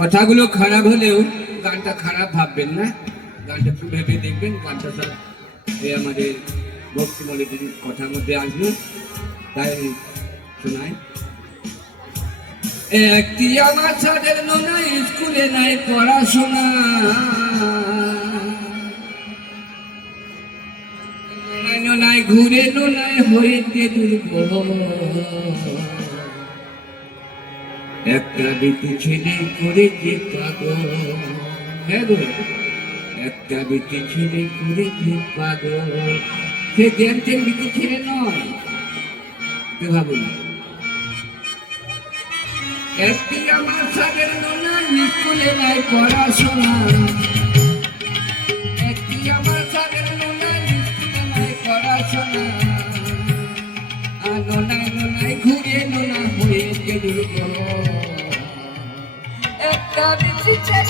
কথাগুলো খারাপ হলেও গানটা খারাপ ভাববেন না। গানটা একটু ভেবে দেখবেন, গানটা সব এই আমাদের ভক্তিমণিদের কথার মধ্যে আসবে। তাই শোনায় একটি আমার ছাদের নোনা স্কুলে নাই পড়াশোনা। নোনায় ঘুরে নোনায় হইতে দুর্বল একটা বেটি ছেলে করেছে পাগল? হ্যাঁ একটা বেটি ছেলে করেছে পাগল? সে জ্ঞানটেন বেটি ছেলে নয়। ভাবুন একটি আমার সাগের নোনা স্কুলে নাই পড়াশোনা। একটি আমার সাগের নোনা স্কুলে নাই পড়াশোনা। আর নোনায় নোনায় ঘুরে নোনা হয়েছে দুর্বল একটা বিচি ছেলে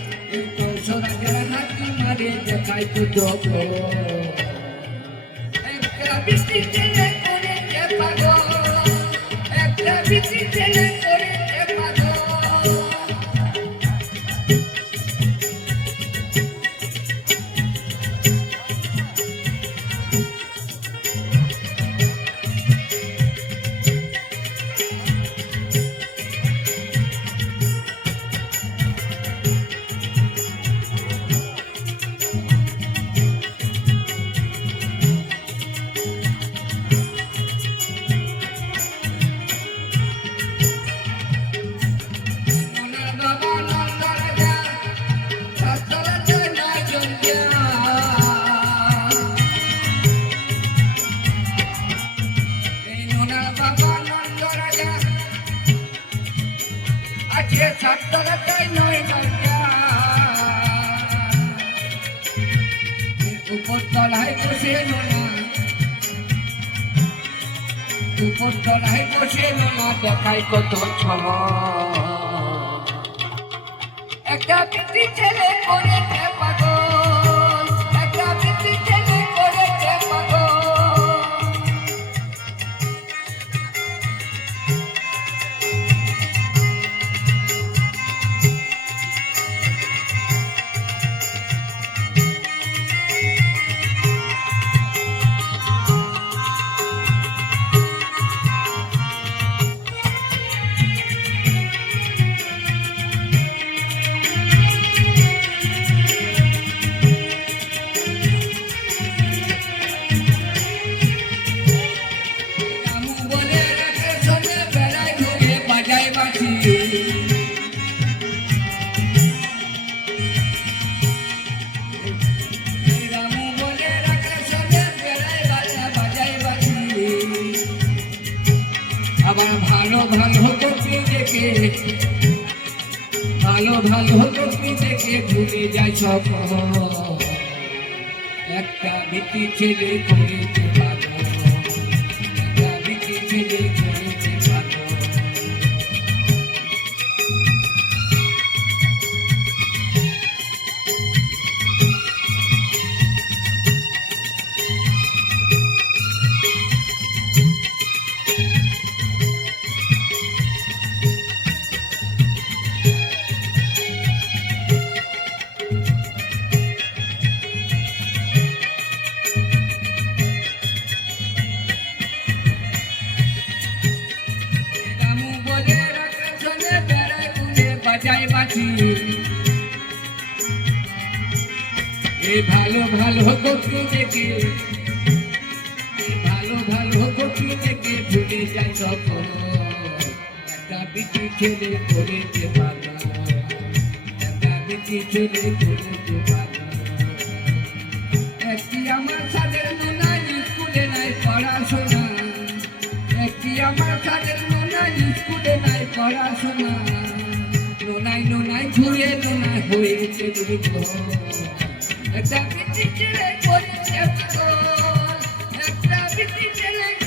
একটা বৃষ্টি আছে সচরাচর নয় জঞ্জা উপর তলায় বসে নোনা। উপর তলায় বসে নোনা, দেখাই কত ছমা একটা পিতি ছেলে করেছে আবার ভালো ভালো টপি দেখে ভালো ভালো টপি দেখে ভুলে যায় সব একটা বিটি ছেলে আছি। এ ভালো ভালো কচু দেখে ভালো ভালো কচু দেখে ভুলে যাই তখন। একটা বিটি ছেলে করে যে বাবা একটা বিটি ছেলে করে যে বাবা একটি আমার সাদের মোনা স্কুলে নাই পড়াশোনা, একটি আমার সাদের মোনা স্কুলে নাই পড়াশোনা। নোনাই ঘুরে নোনাই হয়েছে দুর্গ একটা বিটি ছেলে করেছে পাগল একটা বিটি ছেলে